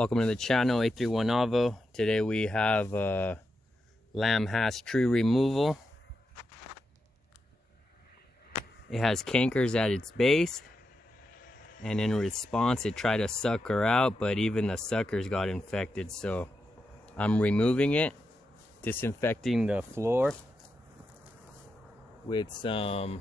Welcome to the channel, 831 Avo. Today we have lamb has tree removal. It has cankers at its base, and in response it tried to suck her out, but even the suckers got infected. So I'm removing it, disinfecting the floor with some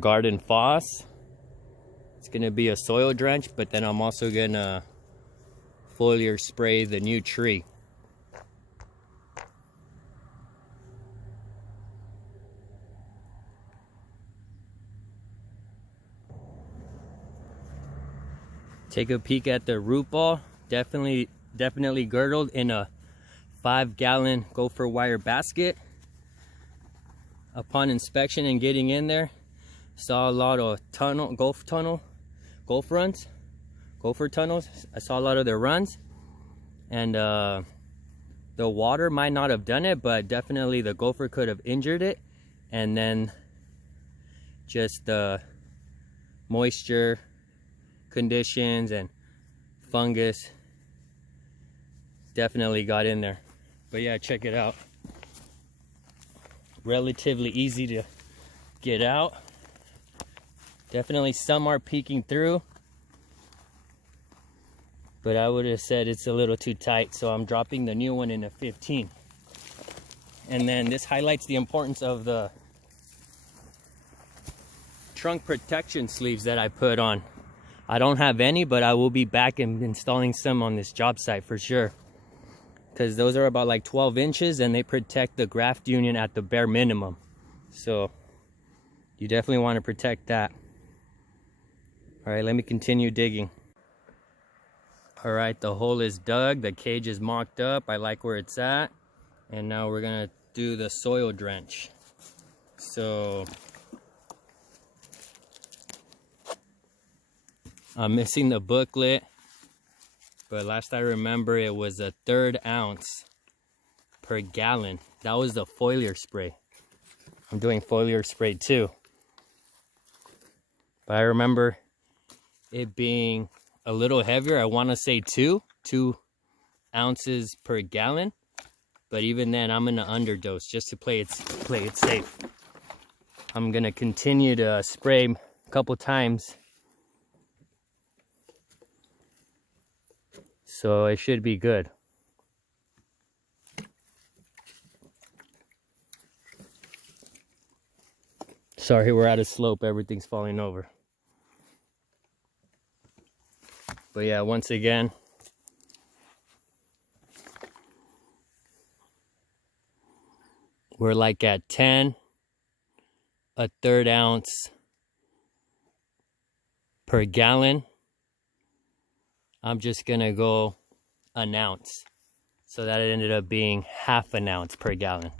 garden floss. It's gonna be a soil drench, but then I'm also gonna foliar spray the new tree. Take a peek at the root ball. Definitely girdled in a 5-gallon gopher wire basket. Upon inspection and getting in there, saw a lot of gopher tunnels. I saw a lot of their runs, and the water might not have done it, but definitely the gopher could have injured it, and then just the moisture conditions and fungus definitely got in there. But yeah, check it out. Relatively easy to get out. Definitely some are peeking through, but I would have said it's a little too tight, so I'm dropping the new one in a 15. And then this highlights the importance of the trunk protection sleeves that I put on. I don't have any, but I will be back and installing some on this job site for sure, because those are about like 12 inches and they protect the graft union at the bare minimum. So you definitely want to protect that. All right, let me continue digging. All right, the hole is dug, the cage is mocked up. I like where it's at. And now we're gonna do the soil drench. So I'm missing the booklet, but last I remember it was a 1/3 ounce per gallon. That was the foliar spray. I'm doing foliar spray too, but I remember it being a little heavier. I want to say 2 ounces per gallon, but even then I'm gonna underdose just to play it safe. I'm gonna continue to spray a couple times, so it should be good. Sorry, we're at a slope, everything's falling over. But yeah, once again, we're like at 10, a 1/3 ounce per gallon. I'm just gonna go an ounce. So that ended up being 1/2 ounce per gallon.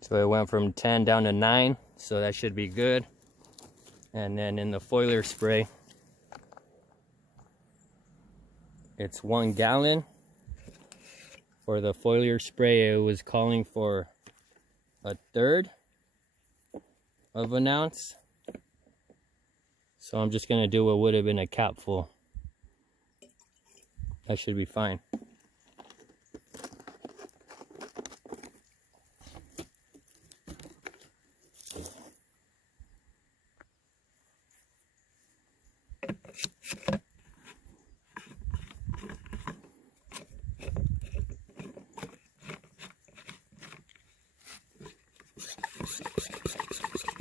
So it went from 10 down to 9, so that should be good. And then in the foliar spray, it's 1 gallon. For the foliar spray, it was calling for a 1/3 of an ounce. So I'm just gonna do what would have been a capful. That should be fine.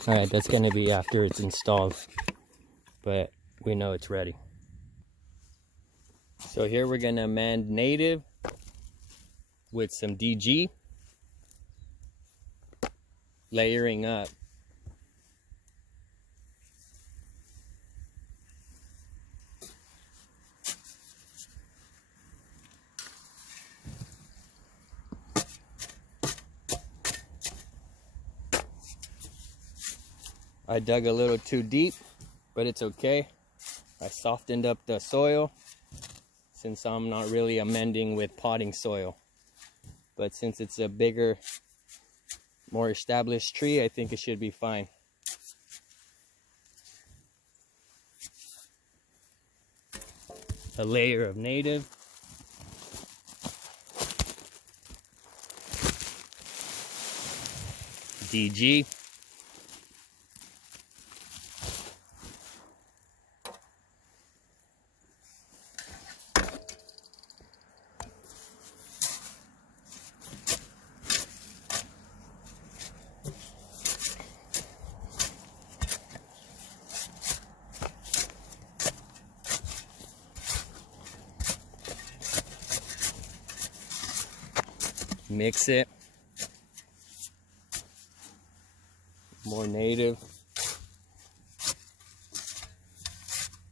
All right, that's gonna be after it's installed, but we know it's ready. So here we're gonna amend native with some DG, layering up. I dug a little too deep, but it's okay. I softened up the soil since I'm not really amending with potting soil. But since it's a bigger, more established tree, I think it should be fine. A layer of native. DG. Mix it. More native.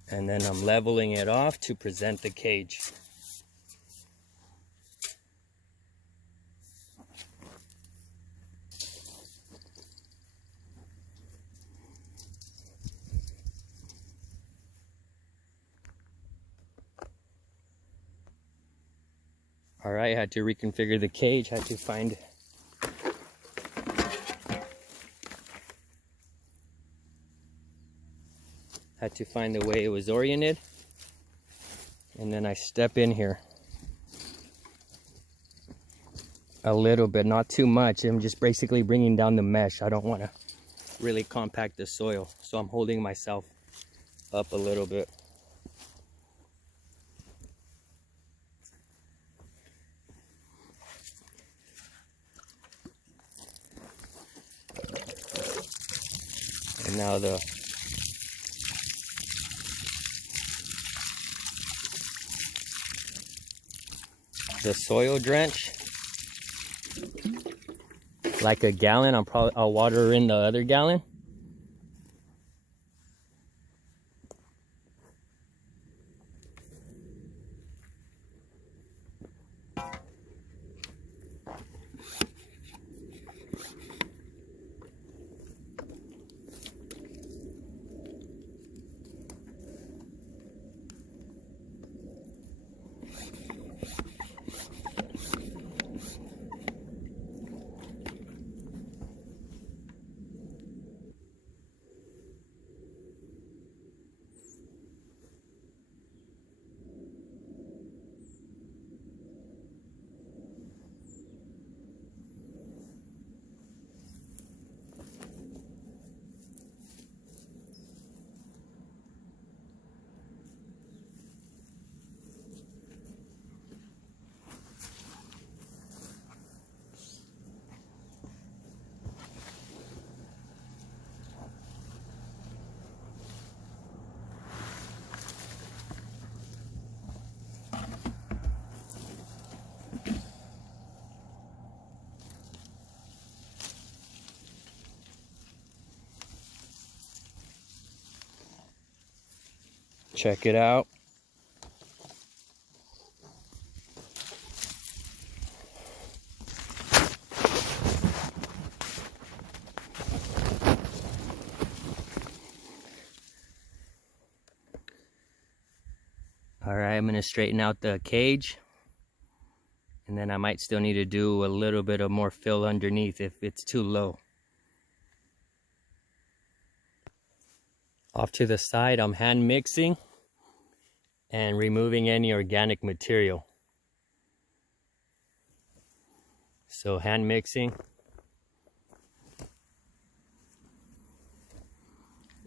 And then I'm leveling it off to present the cage. All right, I had to reconfigure the cage, had to find the way it was oriented. And then I step in here a little bit, not too much. I'm just basically bringing down the mesh. I don't want to really compact the soil, so I'm holding myself up a little bit. And now the soil drench, like a gallon. I'll water in the other gallon. Check it out. All right, I'm gonna straighten out the cage, and then I might still need to do a little bit of more fill underneath if it's too low. Off to the side, I'm hand mixing and removing any organic material. So hand mixing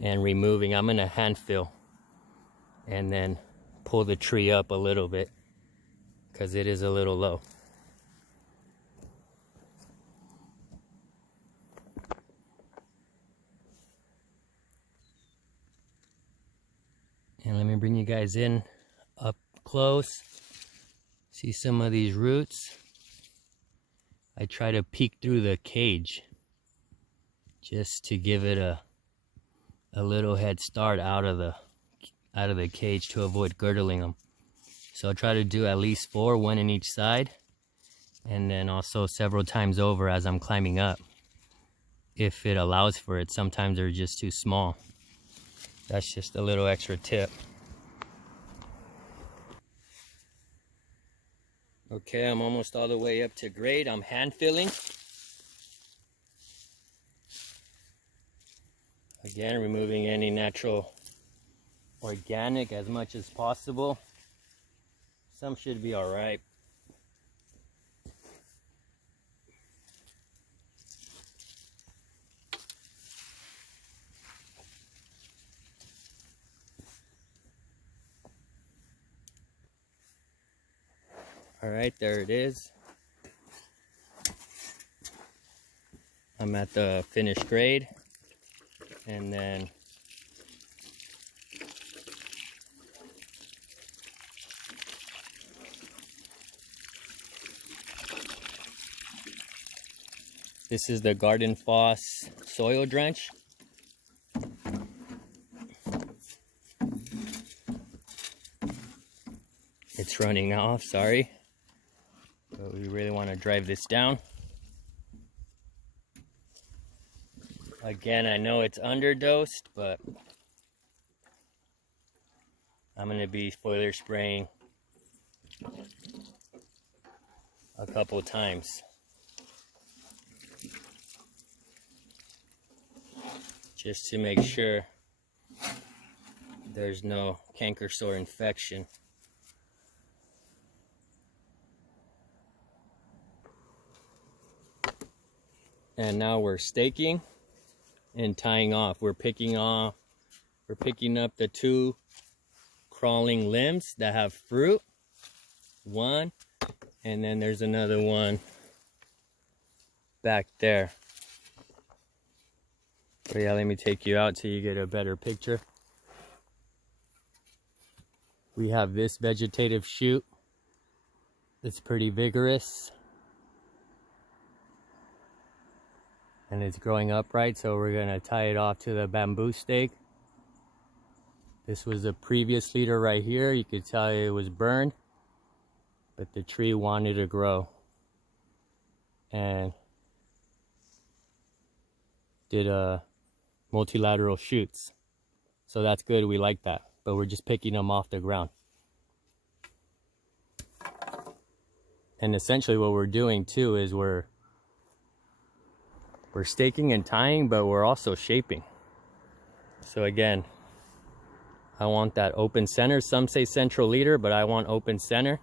and removing. I'm gonna hand fill and then pull the tree up a little bit because it is a little low. And let me bring you guys in up close. See some of these roots? I try to peek through the cage just to give it a little head start out of the cage to avoid girdling them. So I'll try to do at least 4, 1 in each side, and then also several times over as I'm climbing up, if it allows for it. Sometimes they're just too small. That's just a little extra tip. Okay, I'm almost all the way up to grade. I'm hand filling. Again, removing any natural organic as much as possible. Some should be all right. All right, there it is. I'm at the finished grade, and then this is the Garden Foss soil drench. It's running off, sorry. But we really want to drive this down. Again, I know it's underdosed, but I'm going to be foliar spraying a couple times. Just to make sure there's no canker sore infection. And now we're staking and tying off. We're picking up the 2 crawling limbs that have fruit. 1, and then there's another one back there. But yeah, let me take you out so you get a better picture. We have this vegetative shoot. It's pretty vigorous. And it's growing upright, so we're gonna tie it off to the bamboo stake. This was a previous leader right here. You could tell it was burned, but the tree wanted to grow and did multilateral shoots. So that's good, we like that, but we're just picking them off the ground. And essentially what we're doing too is we're staking and tying, but we're also shaping. So again, I want that open center. Some say central leader, but I want open center.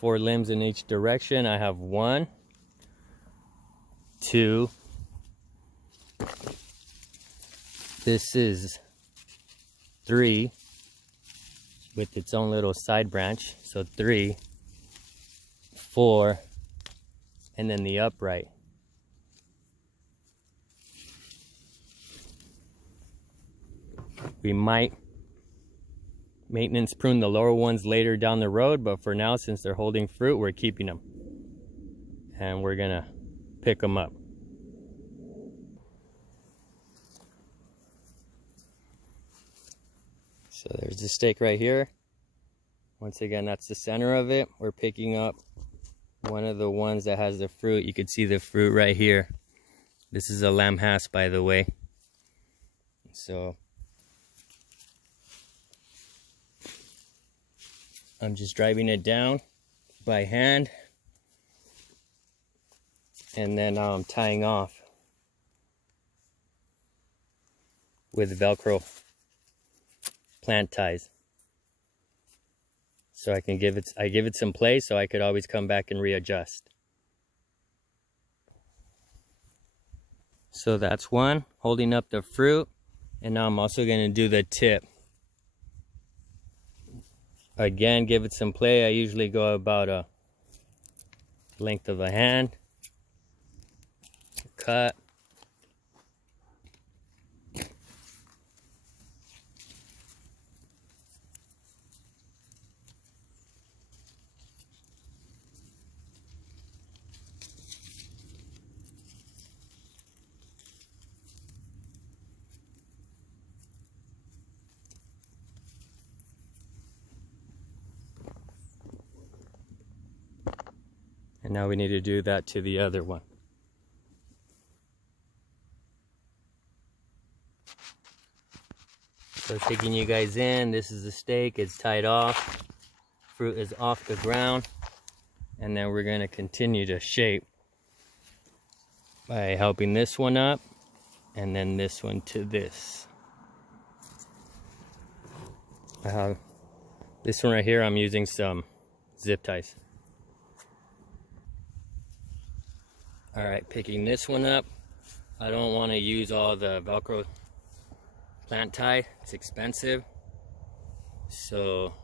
4 limbs in each direction. I have 1, 2. This is 3 with its own little side branch. So 3, 4, and then the upright. We might maintenance prune the lower ones later down the road, but for now, since they're holding fruit, we're keeping them. And we're gonna pick them up. So there's the stake right here. Once again, that's the center of it. We're picking up one of the ones that has the fruit. You can see the fruit right here. This is a lamb hasp, by the way. So I'm just driving it down by hand, and then now I'm tying off with Velcro plant ties. So I give it some play so I could always come back and readjust. So that's one, holding up the fruit, and now I'm also going to do the tip. Again, give it some play. I usually go about a length of a hand. Cut. And now we need to do that to the other one. So taking you guys in, this is the stake, it's tied off. Fruit is off the ground. And then we're gonna continue to shape by helping this one up and then this one to this. This one right here, I'm using some zip ties. All right, picking this one up. I don't want to use all the Velcro plant tie, it's expensive. So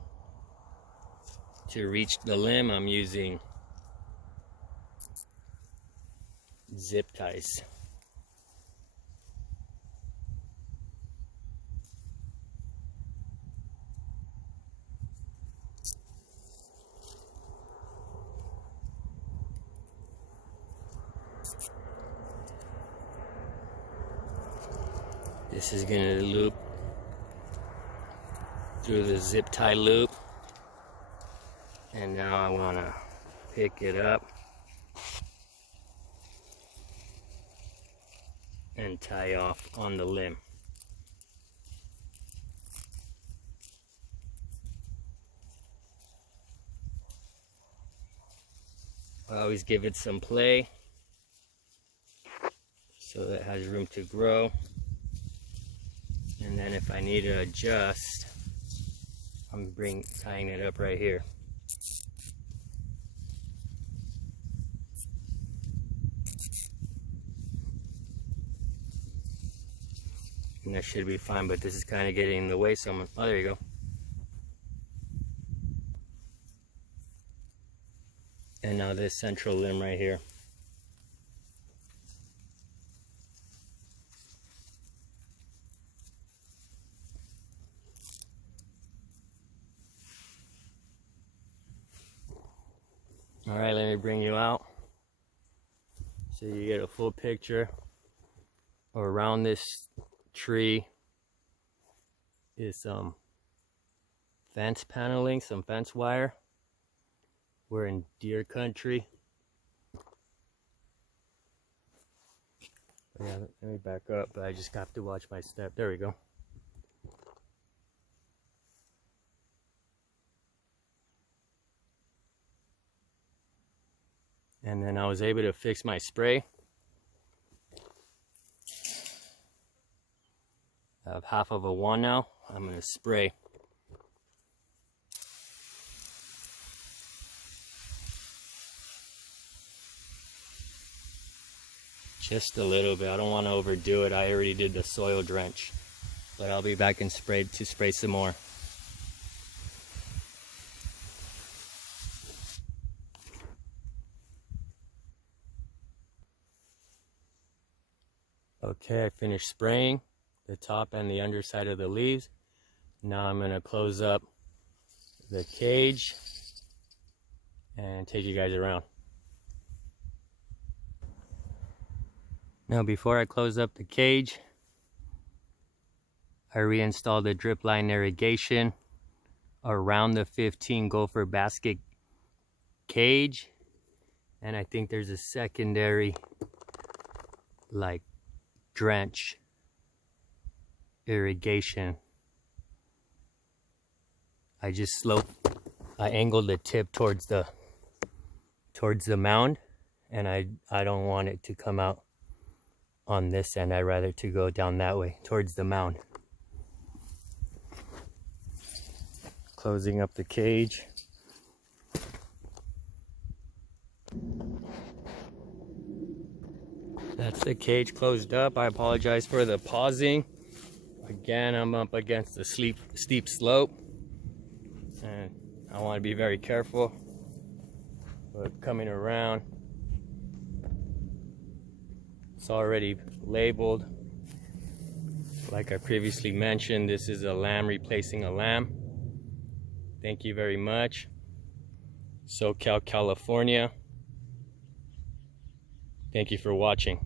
to reach the limb, I'm using zip ties. This is gonna loop through the zip tie loop. And now I wanna pick it up and tie off on the limb. I always give it some play so that it has room to grow. And then if I need to adjust, I'm tying it up right here. And that should be fine, but this is kind of getting in the way, so oh, there you go. And now this central limb right here. All right, let me bring you out so you get a full picture. Around this tree is some fence paneling, some fence wire. We're in deer country. Yeah, let me back up, but I just have to watch my step. There we go. And then I was able to fix my spray. I have half of a wand now. I'm going to spray. Just a little bit. I don't want to overdo it. I already did the soil drench. But I'll be back and spray some more. Okay, I finished spraying the top and the underside of the leaves. Now I'm going to close up the cage and take you guys around. Now before I close up the cage, I reinstalled the drip line irrigation around the 15 gopher basket cage, and I think there's a secondary like drench irrigation. I angled the tip towards the mound, and I don't want it to come out on this end. I'd rather to go down that way towards the mound. Closing up the cage. That's the cage closed up. I apologize for the pausing. Again, I'm up against the steep slope, and I want to be very careful. But coming around, it's already labeled. Like I previously mentioned, this is a lamb replacing a lamb. Thank you very much. Soquel, California. Thank you for watching.